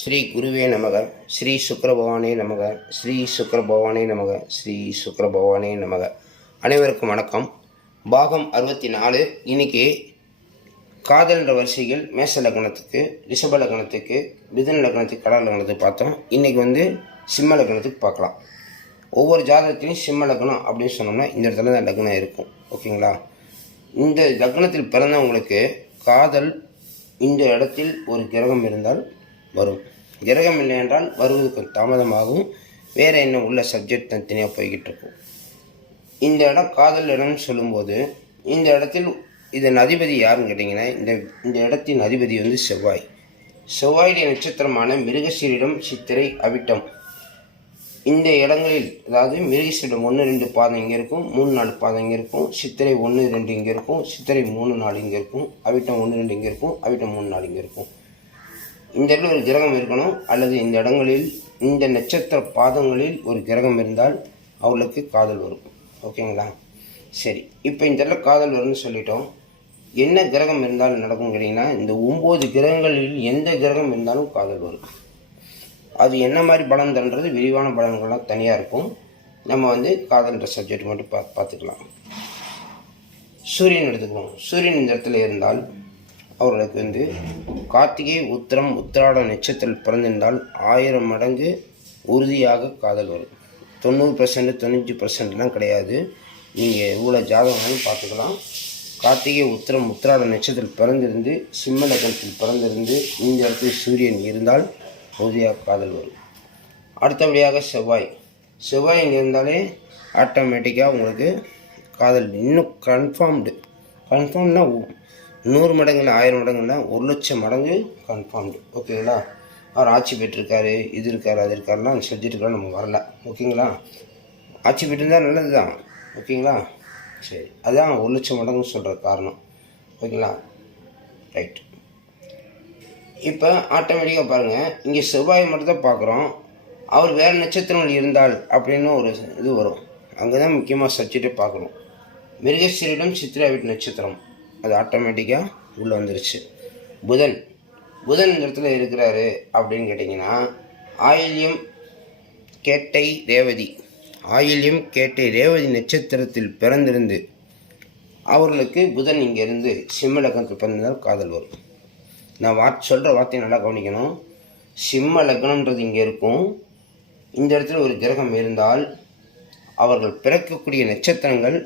ஸ்ரீ குருவே நமக ஸ்ரீ சுக்கரபவானே நமக ஸ்ரீ சுக்கரபவானே நமக ஸ்ரீ சுக்கரபவானே நமக. அனைவருக்கும் வணக்கம். பாகம் அறுபத்தி நாலு இன்னைக்கு காதல்ன்ற வரிசைகள் மேச லக்னத்துக்கு ரிஷப லக்னத்துக்கு மிதன லக்னத்துக்கு கடல் லக்னத்துக்கு பார்த்தோம். இன்னைக்கு வந்து சிம்ம லக்னத்துக்கு பார்க்கலாம். ஒவ்வொரு ஜாதகத்திலையும் சிம்ம லக்னம் அப்படின்னு சொன்னோம்னா இந்த இடத்துல தான் லக்னம் இருக்கும். ஓகேங்களா? இந்த லக்னத்தில் பிறந்தவங்களுக்கு காதல் இந்த இடத்தில் ஒரு கிரகம் இருந்தால் வரும். கிரகம் இல்லை என்றால் வருவதற்கு தாமதமாகவும் வேறு என்ன உள்ள சப்ஜெக்ட் தனித்தனியாக போய்கிட்டு இருக்கும் இந்த இடம் காதல் இடம்னு சொல்லும்போது இந்த இடத்தில் இதன் அதிபதி யாருன்னு கேட்டிங்கன்னா இந்த இந்த இடத்தின் அதிபதி வந்து செவ்வாய். செவ்வாயுடைய நட்சத்திரமான மிருகசீரிடம் சித்திரை அவிட்டம். இந்த இடங்களில் அதாவது மிருகசீரிடம் ஒன்று ரெண்டு பாதம் இங்கே இருக்கும் மூணு நாலு பாதம் இங்கே இருக்கும் சித்திரை ஒன்று ரெண்டு இங்கே இருக்கும் சித்திரை மூணு நாலு இங்கே இருக்கும் அவிட்டம் ஒன்று ரெண்டு இங்கே இருக்கும் அவிட்டம் மூணு நாலு இங்கே இருக்கும். இந்த இடத்துல ஒரு கிரகம் இருக்கணும். அல்லது இந்த இடங்களில் இந்த நட்சத்திர பாதங்களில் ஒரு கிரகம் இருந்தால் அவளுக்கு காதல் வரும். ஓகேங்களா? சரி. இப்போ இந்த இடத்துல காதல் வரும்னு சொல்லிட்டோம். என்ன கிரகம் இருந்தாலும் நடக்கும் கேட்டிங்கன்னா இந்த ஒம்பது கிரகங்களில் எந்த கிரகம் இருந்தாலும் காதல் வரும். அது என்ன மாதிரி பலன் தன்றது விரிவான பலன்கள்லாம் தனியாக இருக்கும். நம்ம வந்து காதல்ன்ற சப்ஜெக்ட் மட்டும் பா பார்த்துக்கலாம். சூரியன் எடுத்துக்குவோம். சூரியன் இந்த இடத்துல இருந்தால் அவர்களுக்கு வந்து கார்த்திகை உத்திரம் உத்திராட நட்சத்திரம் பிறந்திருந்தால் ஆயிரம் மடங்கு உறுதியாக காதல் வரும். தொண்ணூறு பர்சன்ட் தொண்ணூற்றி பர்சன்ட்லாம் கிடையாது. நீங்கள் எவ்வளோ ஜாதகம்னு பார்த்துக்கலாம். கார்த்திகை உத்திரம் உத்திராட நட்சத்திரம் பிறந்திருந்து சிம்ம லக்னத்தில் பிறந்திருந்து இந்த இடத்தில் சூரியன் இருந்தால் உறுதியாக காதல் வரும். அடுத்தபடியாக செவ்வாய். செவ்வாய் இங்கே இருந்தாலே ஆட்டோமேட்டிக்காக உங்களுக்கு காதல் இன்னும் கன்ஃபார்ம்டு கன்ஃபார்ம்னா நூறு மடங்குல ஆயிரம் மடங்குல ஒரு லட்சம் மடங்கு கன்ஃபார்ம்டு ஓகேங்களா? அவர் ஆட்சி பெற்றிருக்காரு இது இருக்காரு அது இருக்காருலாம் அந்த நம்ம வரல. ஓகேங்களா? ஆட்சி பெற்றிருந்தால் நல்லது தான் ஓகேங்களா? சரி. அதுதான் ஒரு லட்சம் மடங்குன்னு சொல்கிற காரணம். ஓகேங்களா? ரைட் இப்போ ஆட்டோமேட்டிக்காக பாருங்கள் இங்கே செவ்வாய் மட்டும் தான் பார்க்குறோம் அவர் வேறு நட்சத்திரங்கள் இருந்தால் அப்படின்னு ஒரு இது வரும். அங்கே தான் முக்கியமாக சப்ஜெக்டே பார்க்கணும். மிருகசீரிடம் சித்ரா வீட்டு நட்சத்திரம். அது ஆட்டோமேட்டிக்காக உள்ளே வந்துருச்சு. புதன். புதன் இந்த இடத்துல இருக்கிறாரு அப்படின்னு கேட்டிங்கன்னா ஆயில்யம் கேட்டை ரேவதி. ஆயில்யம் கேட்டை ரேவதி நட்சத்திரத்தில் பிறந்திருந்து அவர்களுக்கு புதன் இங்கேருந்து சிம்ம லக்னத்தில் பிறந்தால் காதல் வரும். நான் வார்த்தை சொல்கிற வார்த்தையை நல்லா கவனிக்கணும். சிம்ம லக்னன்றது இங்கே இருக்கும். இந்த இடத்துல ஒரு கிரகம் இருந்தால் அவர்கள் பிறக்கக்கூடிய நட்சத்திரங்கள்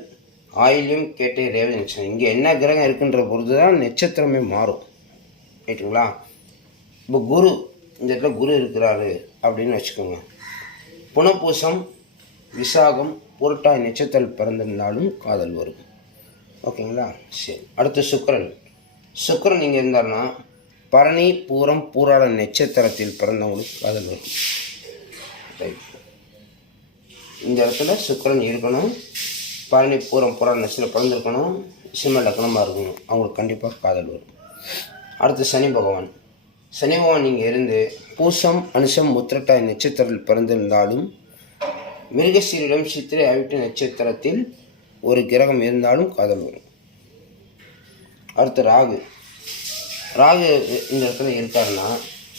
ஆயிலும் கேட்டை ரேவதி நட்சத்திரம் இங்கே என்ன கிரகம் இருக்குன்ற பொறுத்து தான் நட்சத்திரமே மாறும். ரைட்டுங்களா இப்போ குரு இந்த இடத்துல குரு இருக்கிறாரு அப்படின்னு வச்சுக்கோங்க. புனப்பூசம் விசாகம் புரட்டாய் நட்சத்திரம் பிறந்திருந்தாலும் காதல் வரும். ஓகேங்களா? சரி அடுத்து சுக்கரன். சுக்கரன் இங்கே இருந்தாருன்னா பரணி பூரம் பூராட நட்சத்திரத்தில் பிறந்தவங்களுக்கு காதல் வரும். ரைட் இந்த இடத்துல சுக்கரன் இருக்கணும். பரணி பூரம் புறாட நட்சத்திரம் பிறந்திருக்கணும் சிம்ம லக்னமாக இருக்கணும். அவங்களுக்கு கண்டிப்பாக காதல் வரும். அடுத்து சனி பகவான். சனி பகவான் இங்கே இருந்து பூசம் அனுஷம் முத்திரட்டாய் நட்சத்திரத்தில் பிறந்திருந்தாலும் மிருகசீரிடம் சித்திரை அவிட்ட நட்சத்திரத்தில் ஒரு கிரகம் இருந்தாலும் காதல் வரும். அடுத்து ராகு. ராகு இந்த இடத்துல இருக்காருன்னா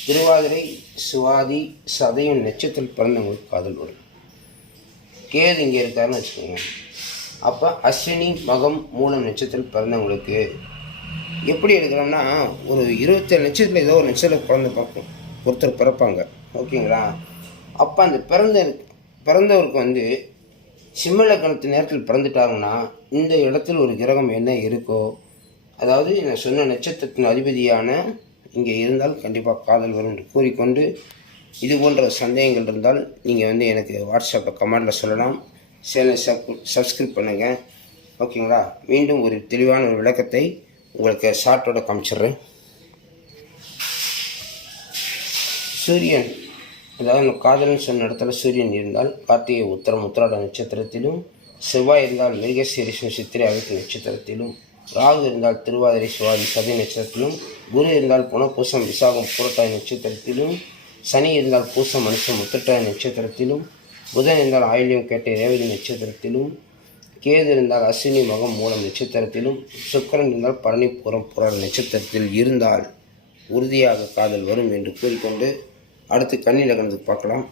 திருவாதிரை சுவாதி சதயம் நட்சத்திரம் பிறந்தவங்களுக்கு காதல் வரும். கேது இங்கே இருக்காருன்னு வச்சுக்கோங்க. அப்போ அஸ்வினி மகம் மூலம் நட்சத்திரத்தில் பிறந்தவங்களுக்கு எப்படி எடுக்கிறோம்னா ஒரு இருபத்தேழு நட்சத்திரத்தில் ஏதோ ஒரு நட்சத்திரம் பிறந்து பார்ப்போம் ஒருத்தர் பிறப்பாங்க. ஓகேங்களா? அப்போ அந்த பிறந்த பிறந்தவருக்கு வந்து சிம்மலக்கணத்து நேரத்தில் பிறந்துட்டாங்கன்னா இந்த இடத்தில் ஒரு கிரகம் என்ன இருக்கோ அதாவது நான் சொன்ன நட்சத்திரத்தின் அதிபதியான இங்கே இருந்தால் கண்டிப்பாக காதல் வரும் என்று கூறிக்கொண்டு இது போன்ற சந்தேகங்கள் இருந்தால் நீங்கள் வந்து எனக்கு வாட்ஸ்அப்பில் கமெண்டில் சொல்லலாம். சேனல் சப் சப்ஸ்கிரைப் பண்ணுங்கள் ஓகேங்களா? மீண்டும் ஒரு தெளிவான ஒரு விளக்கத்தை உங்களுக்கு ஷார்ட்டோட காமிச்சிடுறேன். சூரியன் அதாவது காதலன் சொன்ன இடத்துல சூரியன் இருந்தால் கார்த்திகை உத்தரம் உத்திராட நட்சத்திரத்திலும் செவ்வாய் இருந்தால் மிருகசீரிஷம் சித்திரை அவித்த நட்சத்திரத்திலும் ராகு இருந்தால் திருவாதிரை சுவாதி சதி நட்சத்திரத்திலும் குரு இருந்தால் புனப்பூசம் விசாகம் புரட்டாய் நட்சத்திரத்திலும் சனி இருந்தால் பூசம் மனுஷம் முத்திரட்டாய் நட்சத்திரத்திலும் புதன் இருந்தால் ஆயில்யம் கேட்ட ரேவதி நட்சத்திரத்திலும் கேது இருந்தால் அஸ்வினி மகம் மூலம் நட்சத்திரத்திலும் சுக்கரன் இருந்தால் பழனிபுரம் புராண நட்சத்திரத்தில் இருந்தால் உறுதியாக காதல் வரும் என்று கூறிக்கொண்டு அடுத்து கன்னி லக்னத்துக்கு பார்க்கலாம்.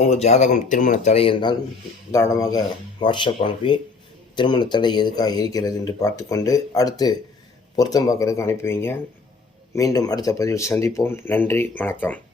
உங்கள் ஜாதகம் திருமண தடை இருந்தால் தாராளமாக வாட்ஸ்அப் அனுப்பி திருமண தடை எதுக்காக இருக்கிறது என்று பார்த்துக்கொண்டு அடுத்து பொருத்தம் பார்க்கறதுக்கு அனுப்பி வைங்க. மீண்டும் அடுத்த பதிவில் சந்திப்போம். நன்றி வணக்கம்.